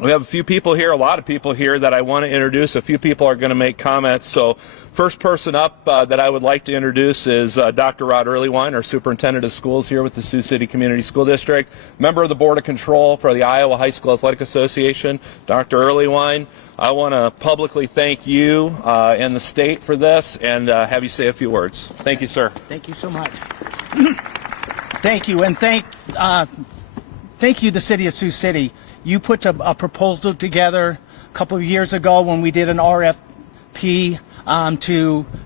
We have a few people here, a lot of people here that I want to introduce. A few people are going to make comments. So first person up that I would like to introduce is Dr. Rod Earlywine, our superintendent of schools here with the Sioux City Community School District, member of the Board of Control for the Iowa High School Athletic Association. Dr. Earlywine, I want to publicly thank you and the state for this and have you say a few words. Thank you, sir. Thank you so much. Thank you, and thank you, the City of Sioux City. You put a proposal together a couple of years ago when we did an RFP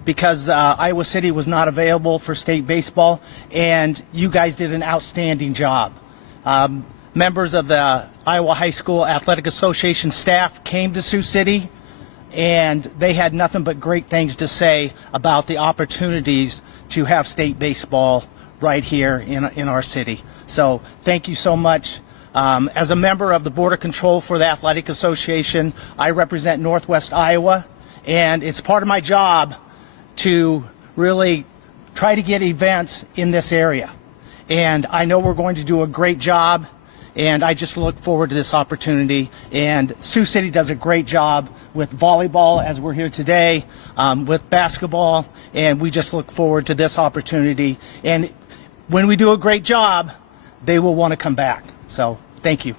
because Iowa City was not available for state baseball, and you guys did an outstanding job. Members of the Iowa High School Athletic Association staff came to Sioux City, and they had nothing but great things to say about the opportunities to have state baseball right here in our city. So thank you so much. As a member of the Board of Control for the Athletic Association, I represent Northwest Iowa, and it's part of my job to really try to get events in this area. And I know we're going to do a great job, and I just look forward to this opportunity. And Sioux City does a great job with volleyball, as we're here today, with basketball, and we just look forward to this opportunity. And when we do a great job, they will want to come back. So, thank you.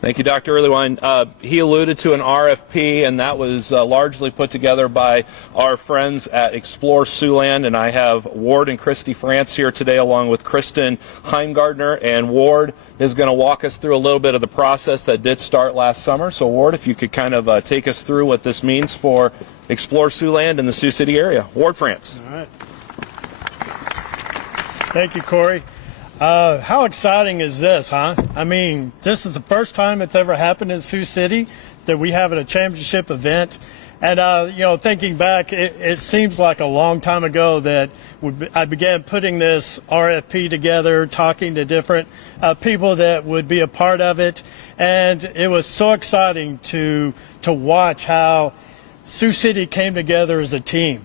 Thank you, Dr. Earlywine. He alluded to an RFP, and that was largely put together by our friends at Explore Siouxland, and I have Ward and Christy France here today along with Kristen Heimgardner, and Ward is going to walk us through a little bit of the process that did start last summer. So, Ward, if you could kind of take us through what this means for Explore Siouxland in the Sioux City area. Ward France. All right. Thank you, Corey. How exciting is this, huh? I mean, this is the first time it's ever happened in Sioux City that we have a championship event. And, you know, thinking back, it seems like a long time ago that I began putting this RFP together, talking to different people that would be a part of it. And it was so exciting to watch how Sioux City came together as a team.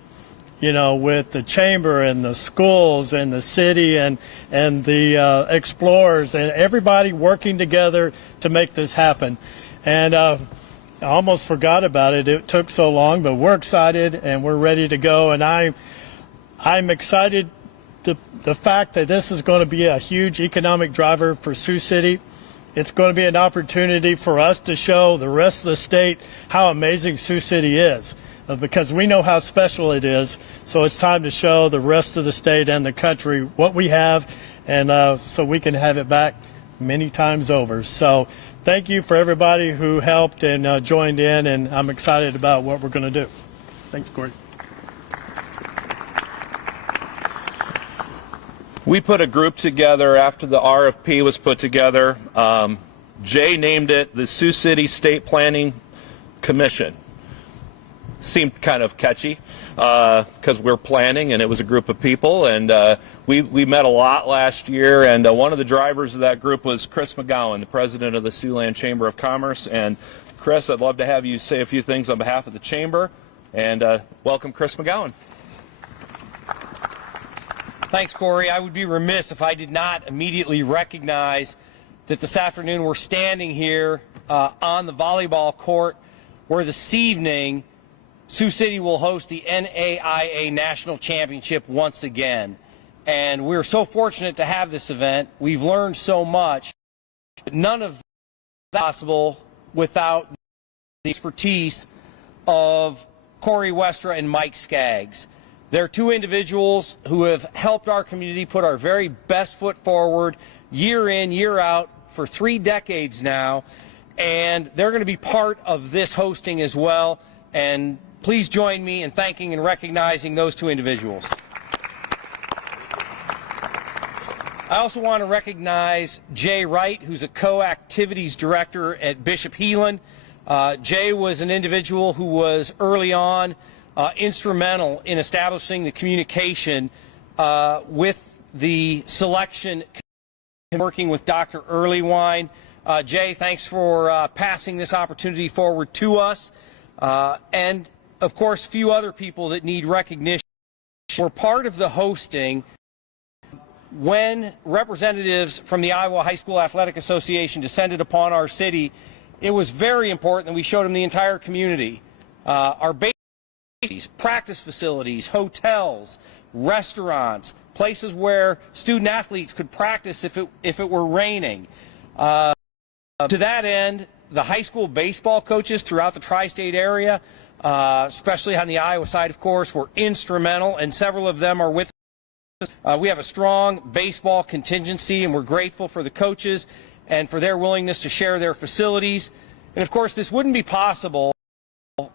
You know, with the chamber and the schools and the city and the explorers and everybody working together to make this happen. And I almost forgot about it. It took so long, but we're excited and we're ready to go. And I'm excited the fact that this is going to be a huge economic driver for Sioux City. It's going to be an opportunity for us to show the rest of the state how amazing Sioux City is. Because we know how special it is, so it's time to show the rest of the state and the country what we have, and so we can have it back many times over. So thank you for everybody who helped and joined in, and I'm excited about what we're going to do. Thanks, Corey. We put a group together after the RFP was put together. Jay named it the Sioux City State Planning Commission. Seemed kind of catchy because we're planning, and it was a group of people, and we met a lot last year, and one of the drivers of that group was Chris McGowan, the president of the Siouxland Chamber of Commerce. And Chris, I'd love to have you say a few things on behalf of the chamber, and welcome Chris McGowan. Thanks, Corey. I would be remiss if I did not immediately recognize that this afternoon we're standing here on the volleyball court where this evening Sioux City will host the NAIA National Championship once again. And we're so fortunate to have this event. We've learned so much. But none of that is possible without the expertise of Corey Westra and Mike Skaggs. They're two individuals who have helped our community put our very best foot forward year in, year out for 3 decades now. And they're going to be part of this hosting as well. And please join me in thanking and recognizing those two individuals. I also want to recognize Jay Wright, who's a co-activities director at Bishop Heelan. Jay was an individual who was early on instrumental in establishing the communication with the selection, working with Dr. Earlywine. Jay, thanks for passing this opportunity forward to us. And of course, a few other people that need recognition. We're part of the hosting. when representatives from the Iowa High School Athletic Association descended upon our city, it was very important that we showed them the entire community. Our bases, practice facilities, hotels, restaurants, places where student athletes could practice if it were raining. To that end, the high school baseball coaches throughout the tri-state area, especially on the Iowa side, of course, were instrumental, and several of them are with us. We have a strong baseball contingency, and we're grateful for the coaches and for their willingness to share their facilities. And, of course, this wouldn't be possible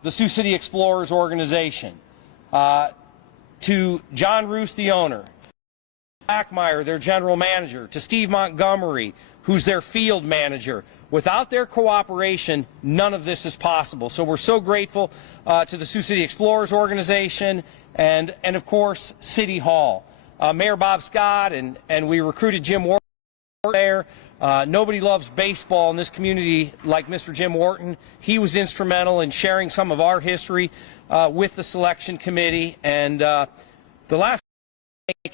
the Sioux City Explorers organization. To John Roos, the owner, Blackmeyer, their general manager, to Steve Montgomery, who's their field manager. Without their cooperation, none of this is possible. So we're so grateful to the Sioux City Explorers organization and of course, City Hall. Mayor Bob Scott and we recruited Jim Wharton there. Nobody loves baseball in this community like Mr. Jim Wharton. He was instrumental in sharing some of our history with the selection committee. And the last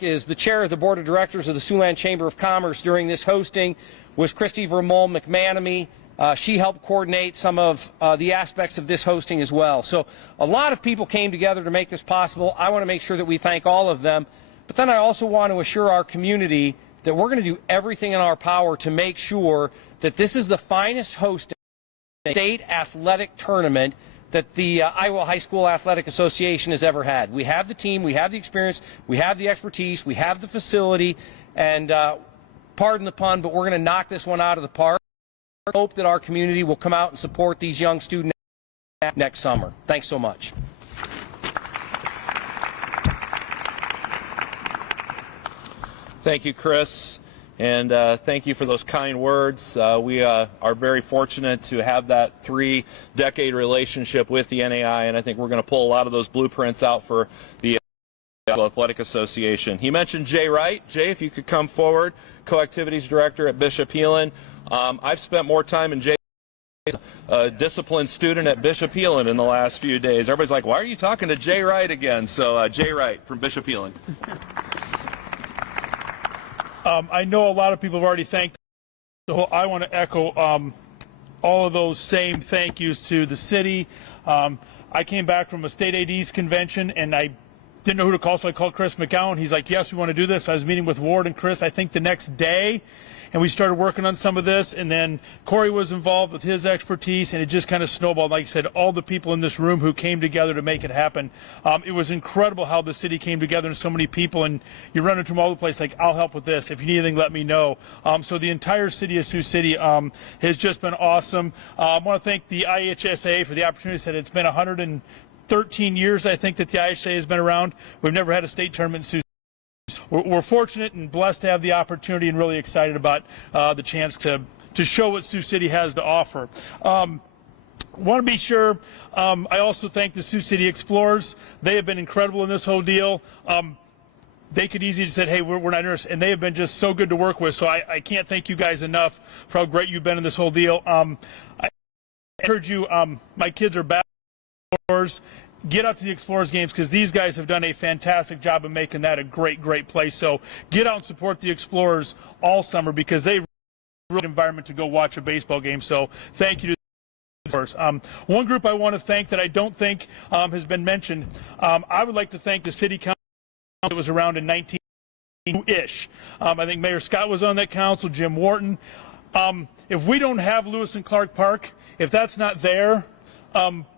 is the chair of the board of directors of the Siouxland Chamber of Commerce during this hosting was Christy Vermolm McManamy. She helped coordinate some of the aspects of this hosting as well. So a lot of people came together to make this possible. I want to make sure that we thank all of them. But then I also want to assure our community that we're going to do everything in our power to make sure that this is the finest hosting state athletic tournament that the Iowa High School Athletic Association has ever had. We have the team, we have the experience, we have the expertise, we have the facility, and pardon the pun, but we're going to knock this one out of the park. I hope that our community will come out and support these young students next summer. Thanks so much. Thank you, Chris, and thank you for those kind words. We are very fortunate to have that 3-decade relationship with the NAI, and I think we're going to pull a lot of those blueprints out for the Athletic Association. He mentioned Jay Wright. Jay, if you could come forward, Co-Activities Director at Bishop Heelan. I've spent more time in Jay, a disciplined student at Bishop Heelan in the last few days. Everybody's like, why are you talking to Jay Wright again? So Jay Wright from Bishop Heelan. I know a lot of people have already thanked, so I want to echo all of those same thank yous to the city. I came back from a state AD's convention, and I didn't know who to call, so I called Chris McGowan. He's like, yes, we want to do this. I was meeting with Ward and Chris, I think, the next day, and we started working on some of this, and then Corey was involved with his expertise, and it just kind of snowballed. Like I said, all the people in this room who came together to make it happen. It was incredible how the city came together and so many people, and you run into them all the place like, I'll help with this. If you need anything, let me know. So the entire city of Sioux City has just been awesome. I want to thank the IHSAA for the opportunity. Said it's been 113 years, I think, that the IHSAA has been around. We've never had a state tournament in Sioux City. We're fortunate and blessed to have the opportunity and really excited about the chance to show what Sioux City has to offer. Want to be sure, I also thank the Sioux City Explorers. They have been incredible in this whole deal. They could easily have said, hey, we're not interested, and they have been just so good to work with. So I can't thank you guys enough for how great you've been in this whole deal. I encourage you, my kids are back. Get out to the Explorers games because these guys have done a fantastic job of making that a great, great place. So get out and support the Explorers all summer because they really have an environment to go watch a baseball game. So thank you to the Explorers. One group I want to thank that I don't think has been mentioned, I would like to thank the City Council that was around in 19-ish. I think Mayor Scott was on that council, Jim Wharton. If we don't have Lewis and Clark Park, if that's not there,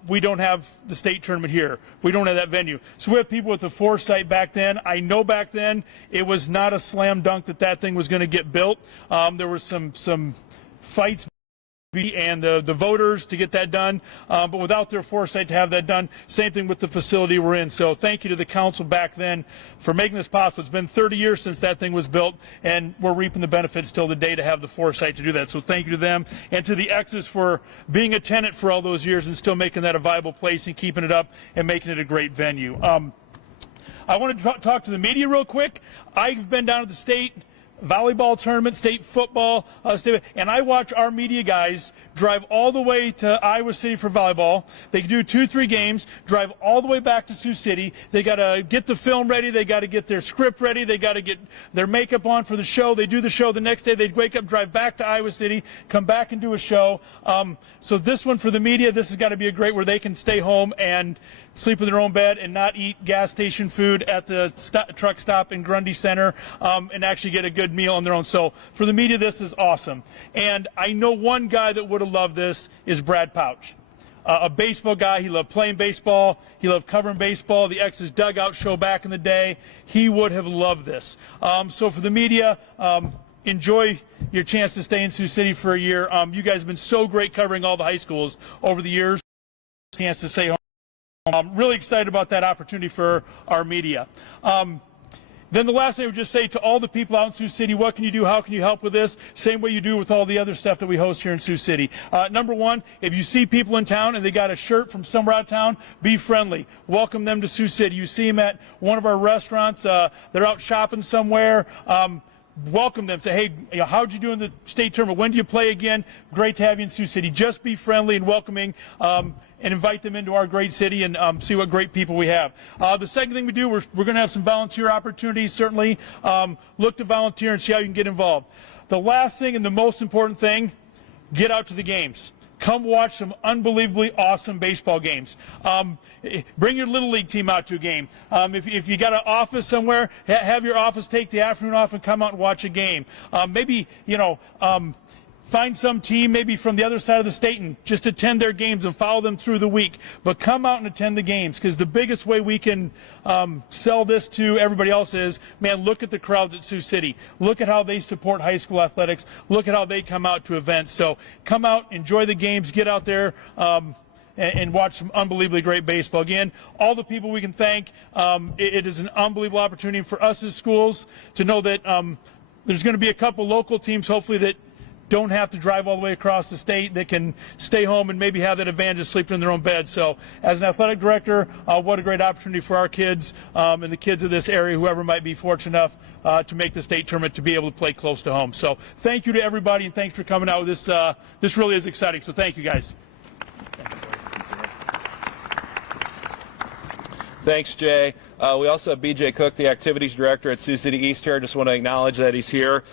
we don't have the state tournament here. We don't have that venue. So we have people with the foresight back then. I know back then it was not a slam dunk that thing was going to get built. There were some fights and the voters to get that done, but without their foresight to have that done, same thing with the facility we're in. So thank you to the council back then for making this possible. It's been 30 years since that thing was built, and we're reaping the benefits till today to have the foresight to do that. So thank you to them and to the X's for being a tenant for all those years and still making that a viable place and keeping it up and making it a great venue. I want to talk to the media real quick. I've been down at the state volleyball tournament, state football, and I watch our media guys drive all the way to Iowa City for volleyball. They do 2-3 games, drive all the way back to Sioux City. They got to get the film ready. They got to get their script ready. They got to get their makeup on for the show. They do the show the next day. They wake up, drive back to Iowa City, come back and do a show. So this one for the media, this has got to be a great where they can stay home and sleep in their own bed and not eat gas station food at the truck stop in Grundy Center, and actually get a good meal on their own. So for the media, this is awesome. And I know one guy that would have loved this is Brad Pouch. A baseball guy. He loved playing baseball. He loved covering baseball. The X's Dugout show back in the day. He would have loved this. So for the media, enjoy your chance to stay in Sioux City for a year. You guys have been so great covering all the high schools over the years. Chance to stay home. I'm really excited about that opportunity for our media. Then the last thing I would just say to all the people out in Sioux City, what can you do? How can you help with this? Same way you do with all the other stuff that we host here in Sioux City. Number one, if you see people in town and they got a shirt from somewhere out of town, be friendly. Welcome them to Sioux City. You see them at one of our restaurants. They're out shopping somewhere. Welcome them. Say, hey, how'd you do in the state tournament? When do you play again? Great to have you in Sioux City. Just be friendly and welcoming, and invite them into our great city and see what great people we have. The second thing we do, we're going to have some volunteer opportunities, certainly. Look to volunteer and see how you can get involved. The last thing and the most important thing, get out to the games. Come watch some unbelievably awesome baseball games. Bring your Little League team out to a game. If you got an office somewhere, have your office take the afternoon off and come out and watch a game. Maybe, find some team maybe from the other side of the state and just attend their games and follow them through the week. But come out and attend the games, because the biggest way we can sell this to everybody else is, man, look at the crowds at Sioux City. Look at how they support high school athletics. Look at how they come out to events. So come out, enjoy the games, get out there, and watch some unbelievably great baseball. Again, all the people we can thank. It is an unbelievable opportunity for us as schools to know that there's going to be a couple local teams, hopefully, that don't have to drive all the way across the state, that can stay home and maybe have that advantage of sleeping in their own bed. So as an athletic director, what a great opportunity for our kids and the kids of this area, whoever might be fortunate enough to make the state tournament, to be able to play close to home. So thank you to everybody, and thanks for coming out with this. This really is exciting. So thank you, guys. Thanks, Jay. We also have B.J. Cook, the activities director at Sioux City East here. Just want to acknowledge that he's here.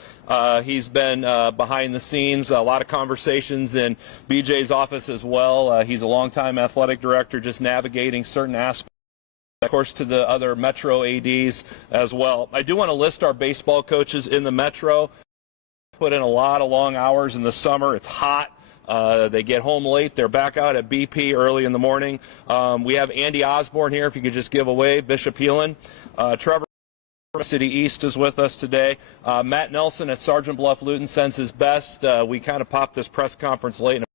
He's been behind the scenes, a lot of conversations in B.J.'s office as well. He's a longtime athletic director, just navigating certain aspects, of course, to the other Metro ADs as well. I do want to list our baseball coaches in the Metro. Put in a lot of long hours in the summer. It's hot. They get home late. They're back out at BP early in the morning. We have Andy Osborne here, if you could just give away. Bishop Heelan. Trevor City East is with us today. Matt Nelson at Sergeant Bluff Luton sends his best. We kind of popped this press conference late and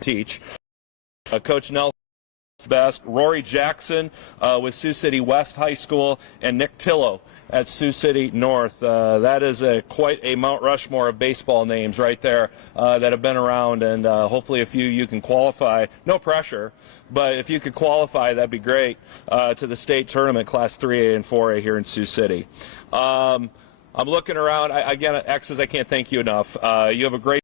teach. Coach Nelson best. Rory Jackson with Sioux City West High School, and Nick Tillo at Sioux City North. That is quite a Mount Rushmore of baseball names right there that have been around, and hopefully a few you can qualify. No pressure, but if you could qualify, that'd be great to the state tournament, Class 3A and 4A here in Sioux City. I'm looking around. Again, X's, I can't thank you enough. You have a great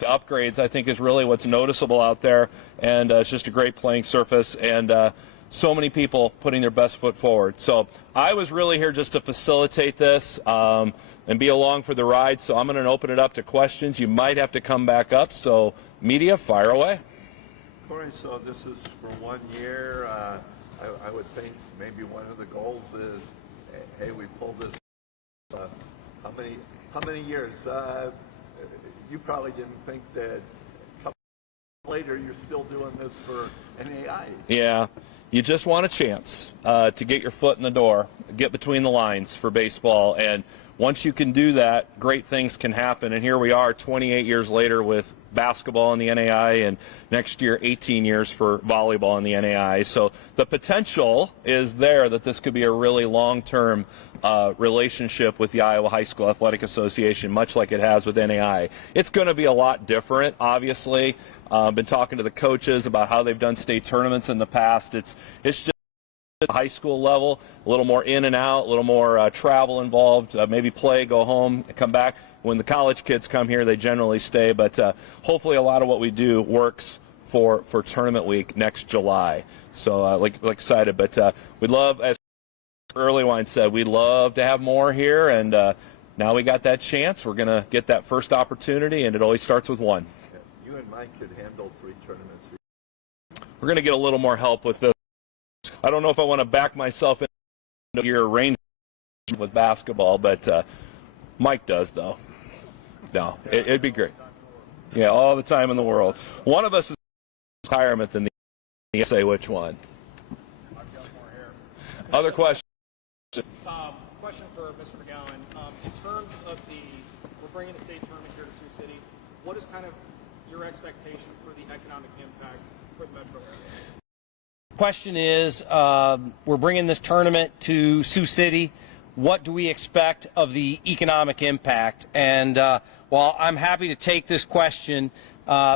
upgrades, I think, is really what's noticeable out there, and it's just a great playing surface, and so many people putting their best foot forward. So I was really here just to facilitate this and be along for the ride, so I'm going to open it up to questions. You might have to come back up, so media, fire away. Corey, so this is for 1 year. I would think maybe one of the goals is, hey, we pulled this. How many years? You probably didn't think that a couple later you're still doing this for NAI. Yeah, you just want a chance to get your foot in the door, get between the lines for baseball, and once you can do that, great things can happen. And here we are 28 years later with basketball in the NAI, and next year 18 years for volleyball in the NAI. So the potential is there that this could be a really long-term relationship with the Iowa High School Athletic Association, much like it has with NAI. It's going to be a lot different, obviously. Been talking to the coaches about how they've done state tournaments in the past. It's just high school level, a little more in and out, a little more travel involved, maybe play, go home, come back. When the college kids come here, they generally stay, but hopefully a lot of what we do works for tournament week next July. So like excited, but we'd love, as Early Wine said, we'd love to have more here, and now we got that chance. We're going to get that first opportunity, and it always starts with one. You and Mike could handle 3 tournaments. We're going to get a little more help with this. I don't know if I want to back myself into your arrangement with basketball, but Mike does, though. No, it'd be great. Yeah, all the time in the world. One of us is retirement than the say which one. I've got more hair. Other questions? Question for Mr. McGowan. In terms of we're bringing a state tournament here to Sioux City, what is kind of your expectation for the economic impact for the metro area? Question is, we're bringing this tournament to Sioux City. What do we expect of the economic impact? And while I'm happy to take this question,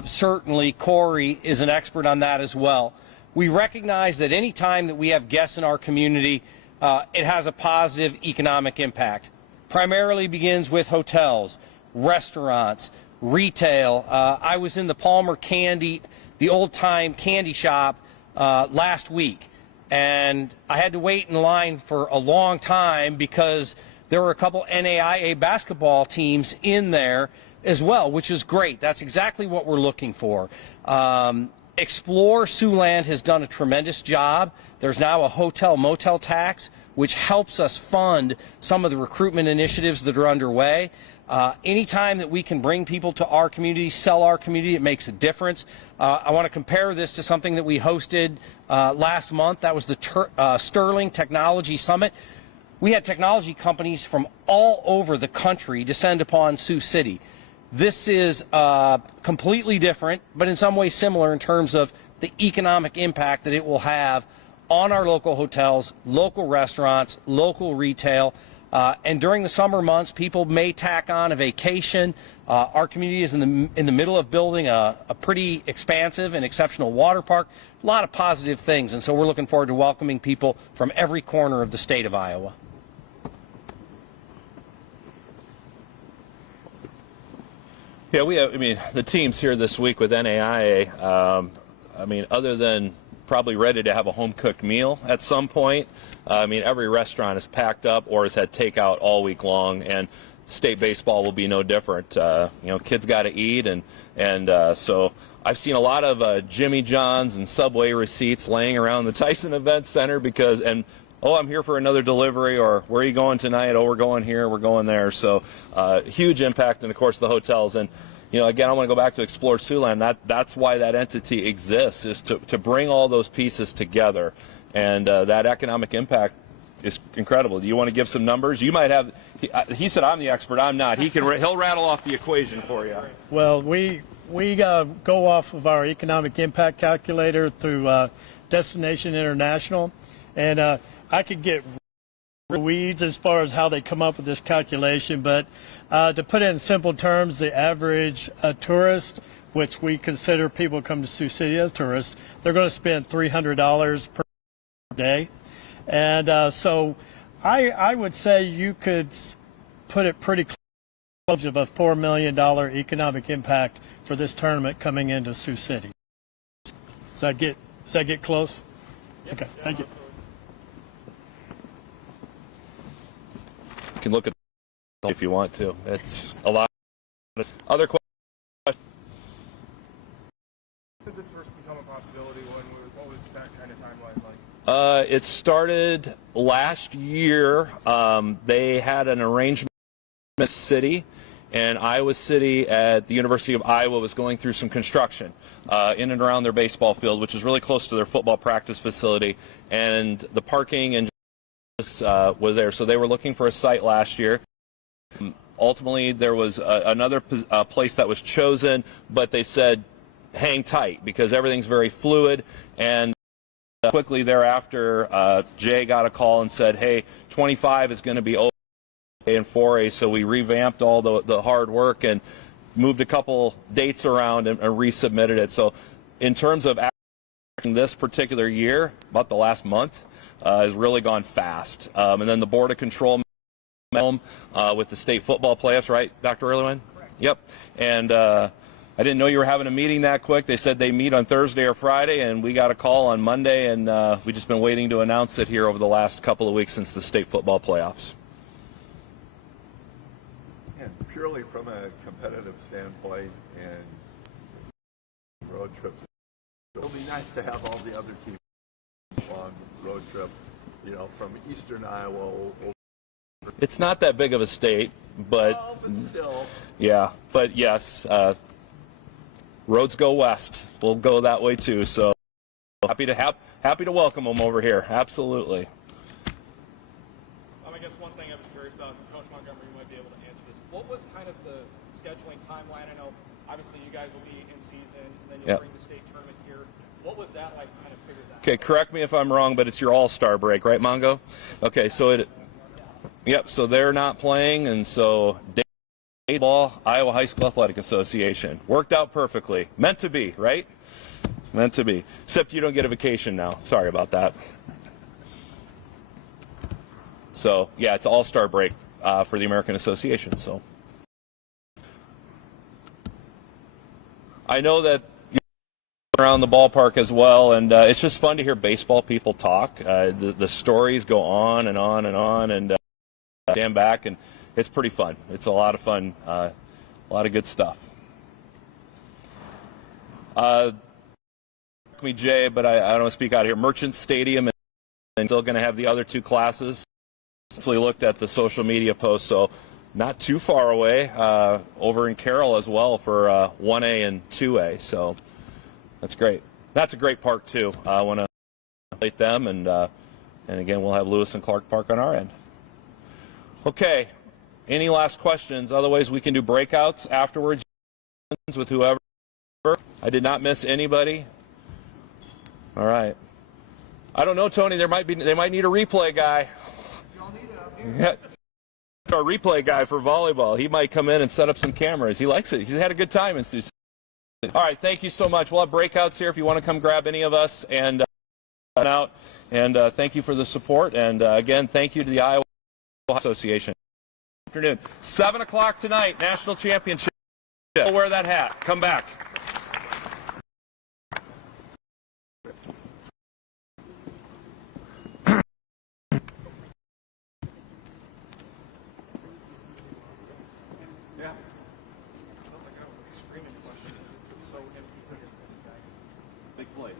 certainly Corey is an expert on that as well. We recognize that any time that we have guests in our community, it has a positive economic impact. Primarily begins with hotels, restaurants, retail. I was in the Palmer Candy, the old-time candy shop, last week, and I had to wait in line for a long time because there were a couple NAIA basketball teams in there as well, which is great. That's exactly what we're looking for. Explore Siouxland has done a tremendous job. There's now a hotel-motel tax, which helps us fund some of the recruitment initiatives that are underway. Anytime that we can bring people to our community, sell our community, it makes a difference. I want to compare this to something that we hosted last month. That was the Sterling Technology Summit. We had technology companies from all over the country descend upon Sioux City. This is completely different, but in some ways similar in terms of the economic impact that it will have on our local hotels, local restaurants, local retail. And during the summer months, people may tack on a vacation. Our community is in the middle of building a pretty expansive and exceptional water park. A lot of positive things, and so we're looking forward to welcoming people from every corner of the state of Iowa. Yeah, we have, I mean, the team's here this week with NAIA. I mean, other than probably ready to have a home-cooked meal at some point, I mean, every restaurant is packed up or has had takeout all week long, and state baseball will be no different. You know, kids got to eat, and so I've seen a lot of Jimmy John's and Subway receipts laying around the Tyson Event Center because, oh, I'm here for another delivery, or where are you going tonight? Oh, we're going here, we're going there. So huge impact, and of course the hotels. And you know, again, I want to go back to Explore Siouxland. That's why that entity exists, is to bring all those pieces together, and that economic impact is incredible. Do you want to give some numbers? You might have. He said I'm the expert. I'm not. He'll rattle off the equation for you. Well, we go off of our economic impact calculator through Destination International, and I could get weeds as far as how they come up with this calculation, but to put it in simple terms, the average tourist, which we consider people come to Sioux City as tourists, they're going to spend $300 per day. And so I would say you could put it pretty close of a $4 million economic impact for this tournament coming into Sioux City. Does that get close? Yep. Okay, thank you. You can look at it if you want to. It's a lot. Other questions? When did this first become a possibility? What was that kind of timeline like? It started last year. They had an arrangement with the city, and Iowa City at the University of Iowa was going through some construction in and around their baseball field, which is really close to their football practice facility, and the parking and was there. So they were looking for a site last year. Ultimately, there was another place that was chosen, but they said, hang tight, because everything's very fluid. And quickly thereafter, Jay got a call and said, hey, 25 is going to be open in 4A. So we revamped all the hard work and moved a couple dates around and resubmitted it. So in terms of this particular year, about the last month, has really gone fast. And then the Board of Control with the state football playoffs, right, Dr. Earlywin? Correct. Yep. And I didn't know you were having a meeting that quick. They said they meet on Thursday or Friday, and we got a call on Monday, and we've just been waiting to announce it here over the last couple of weeks since the state football playoffs. And purely from a competitive standpoint and road trips, it'll be nice to have all the other teams on road trip, you know, from eastern Iowa over. It's not that big of a state, but Still. yeah, but yes, roads go west. We'll go that way too. So happy to welcome them over here. Absolutely. I guess one thing I was curious about, Coach Montgomery, you might be able to answer this. What was kind of the scheduling timeline? I know obviously you guys will be in season, and then you'll bring the state tournament here. What was that like? Kind of figure that out? Okay, correct me if I'm wrong, but it's your All-Star break, right, Mongo? Okay, so yep, so they're not playing, and so baseball, Iowa High School Athletic Association. Worked out perfectly. Meant to be, right? Meant to be. Except you don't get a vacation now. Sorry about that. So, yeah, it's All-Star break for the American Association. So, I know that you're around the ballpark as well, and it's just fun to hear baseball people talk. The stories go on and on and on, and stand back, and it's pretty fun. It's a lot of fun, a lot of good stuff. Me, Jay, but I don't want to speak out here. Merchant Stadium and still going to have the other two classes. Hopefully looked at the social media posts, so not too far away. Over in Carroll as well for 1A and 2A, so that's great. That's a great park too. I want to highlight them, and again, we'll have Lewis and Clark Park on our end. Okay, any last questions? Otherwise, we can do breakouts afterwards with whoever. I did not miss anybody. All right. I don't know, Tony. They might need a replay guy. Y'all need it out here. Yeah. A replay guy for volleyball. He might come in and set up some cameras. He likes it. He's had a good time in Sioux City. All right, thank you so much. We'll have breakouts here if you want to come grab any of us and out. And thank you for the support. And again, thank you to the Iowa Association. Afternoon, 7 o'clock tonight, national championship. Wear that hat. Come back. Big play.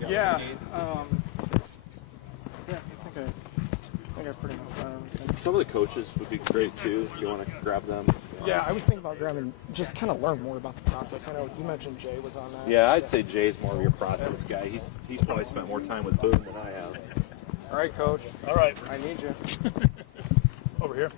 Yeah. Yeah, I think I pretty much got everything. Some of the coaches would be great too if you want to grab them. Yeah, I was thinking about grabbing, just kind of learn more about the process. I know you mentioned Jay was on that. Yeah, I'd say Jay's more of your process guy. He's probably spent more time with Boone than I have. All right, Coach. All right. I need you. Over here.